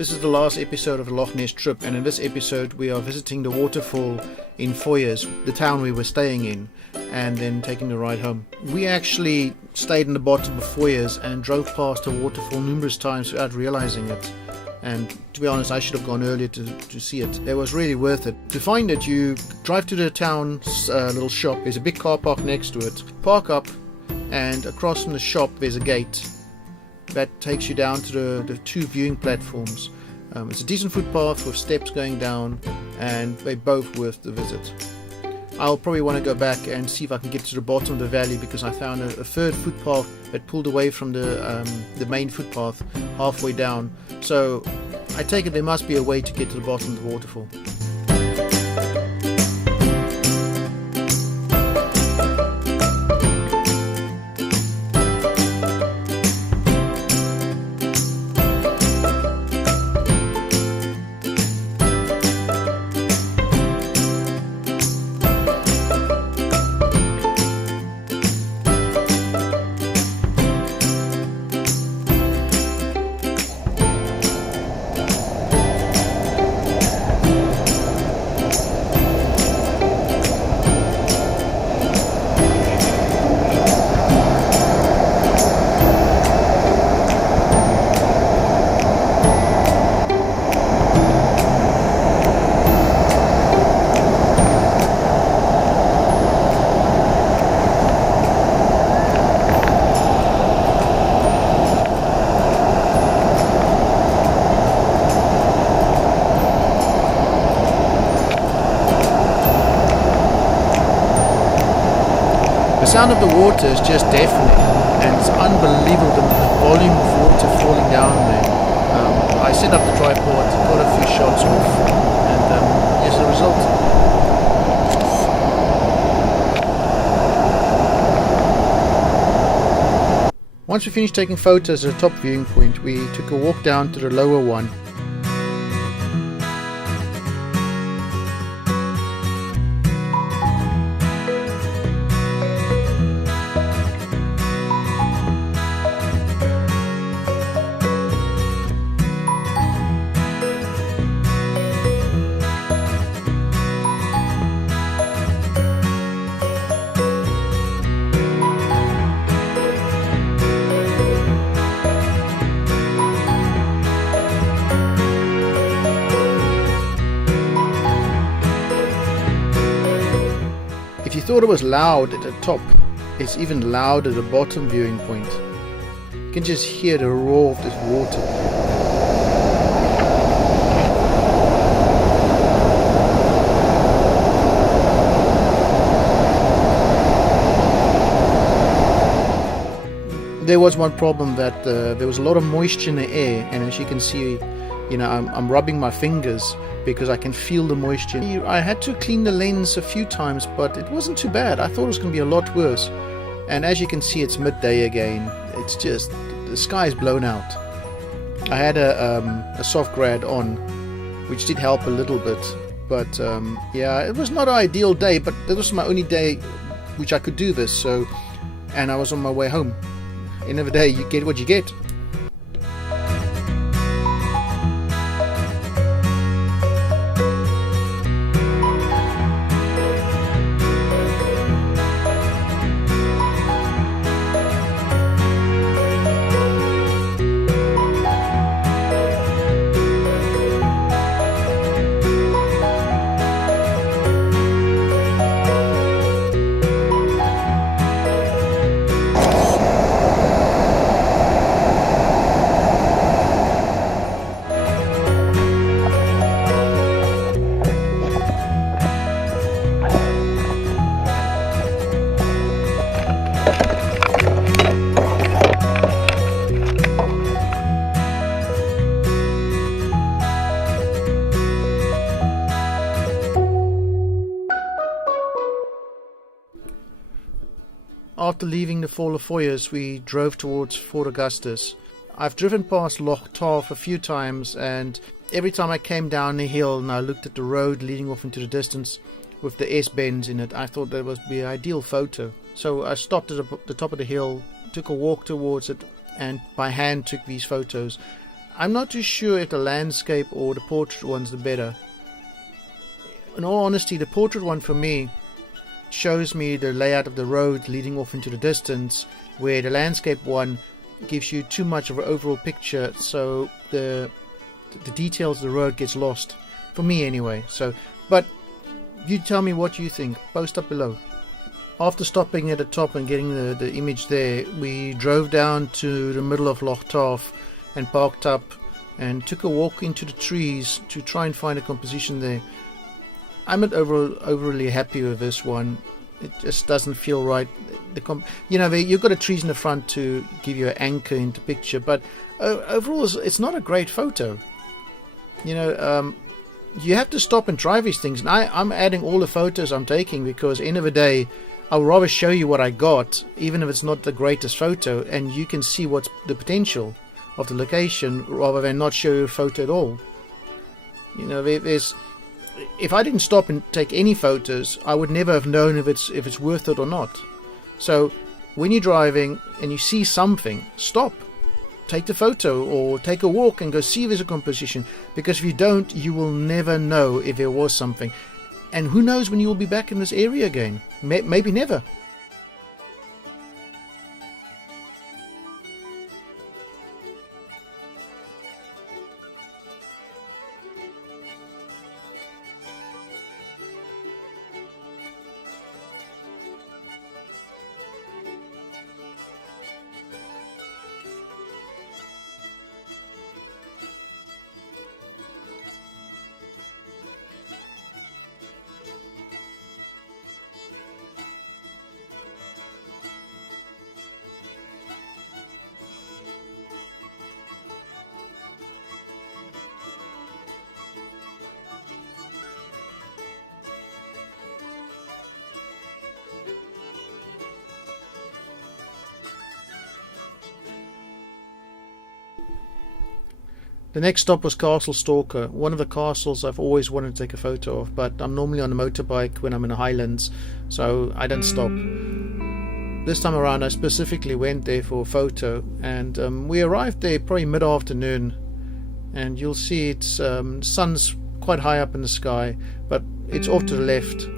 This is the last episode of the Loch Ness trip, and in this episode we are visiting the waterfall in Foyers, the town we were staying in, and then taking the ride home. We actually stayed in the bottom of Foyers and drove past the waterfall numerous times without realizing it. And to be honest, I should have gone earlier to see it. It was really worth it. To find it, you drive to the town's little shop. There's a big car park next to it. Park up, and across from the shop there's a gate that takes you down to the two viewing platforms. It's a decent footpath with steps going down, and they're both worth the visit. I'll probably want to go back and see if I can get to the bottom of the valley, because I found a third footpath that pulled away from the main footpath halfway down. So I take it there must be a way to get to the bottom of the waterfall. The sound of the water is just deafening, and it's unbelievable the volume of water falling down there. I set up the tripod, got a few shots off, and here's the result. Once we finished taking photos at the top viewing point, we took a walk down to the lower one. If you thought it was loud at the top, it's even louder at the bottom viewing point. You can just hear the roar of this water. There was one problem, that there was a lot of moisture in the air, and as you can see, I'm rubbing my fingers because I can feel the moisture. I had to clean the lens a few times, but it wasn't too bad. I thought it was going to be a lot worse. And as you can see, it's midday again. It's just, the sky is blown out. I had a soft grad on, which did help a little bit. But yeah, it was not an ideal day, but that was my only day which I could do this. So, and I was on my way home. End of the day, you get what you get. After leaving the Falls of Foyers, we drove towards Fort Augustus. I've driven past Loch Ness a few times, and every time I came down the hill and I looked at the road leading off into the distance with the S-bends in it, I thought that would be an ideal photo. So I stopped at the top of the hill, took a walk towards it, and by hand took these photos. I'm not too sure if the landscape or the portrait one's the better. In all honesty, the portrait one for me shows me the layout of the road leading off into the distance, where the landscape one gives you too much of an overall picture, so the details of the road gets lost, for me anyway. So, but you tell me what you think. Post up below. After stopping at the top and getting the image there, we drove down to the middle of Loch Ness and parked up and took a walk into the trees to try and find a composition there. I'm not overly happy with this one. It just doesn't feel right. You've got the trees in the front to give you an anchor into picture, but overall it's not a great photo. You have to stop and try these things, and I'm adding all the photos I'm taking because end of the day I'll rather show you what I got, even if it's not the greatest photo, and you can see what's the potential of the location rather than not show you a photo at all. If I didn't stop and take any photos, I would never have known if it's worth it or not. So when you're driving and you see something, stop, take the photo or take a walk and go see if there's a composition, because if you don't, you will never know if there was something. And who knows when you will be back in this area again. Maybe never. The next stop was Castle Stalker, one of the castles I've always wanted to take a photo of, but I'm normally on a motorbike when I'm in the Highlands, so I don't stop. This time around I specifically went there for a photo, and we arrived there probably mid-afternoon, and you'll see it's sun's quite high up in the sky, but it's off to the left.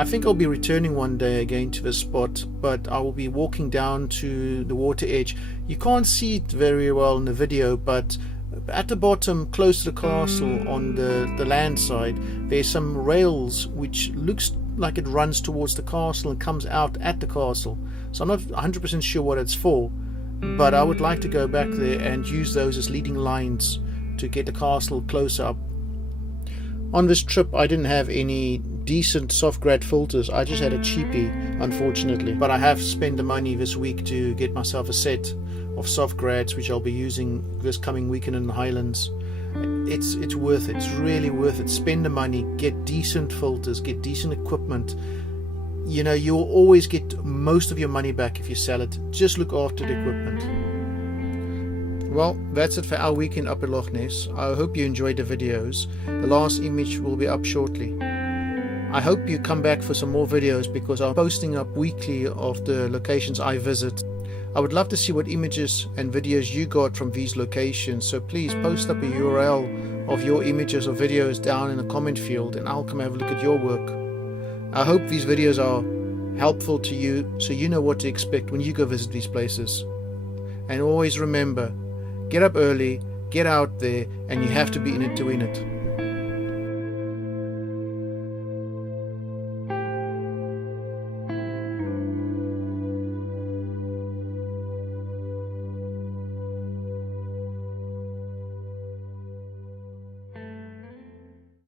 I think I'll be returning one day again to this spot, but I will be walking down to the water edge. You can't see it very well in the video, but at the bottom, close to the castle on the land side, there's some rails which looks like it runs towards the castle and comes out at the castle. So I'm not 100% sure what it's for, but I would like to go back there and use those as leading lines to get the castle close up. On this trip I didn't have any decent soft grad filters, I just had a cheapie, unfortunately, but I have spent the money this week to get myself a set of soft grads which I'll be using this coming weekend in the Highlands. It's worth it. It's really worth it. Spend the money, get decent filters, get decent equipment. You'll always get most of your money back if you sell it. Just look after the equipment. Well, that's it for our weekend up at Loch Ness. I hope you enjoyed the videos. The last image will be up shortly. I hope you come back for some more videos because I'm posting up weekly of the locations I visit. I would love to see what images and videos you got from these locations, so please post up a URL of your images or videos down in the comment field and I'll come have a look at your work. I hope these videos are helpful to you so you know what to expect when you go visit these places. And always remember, get up early, get out there, and you have to be in it to win it.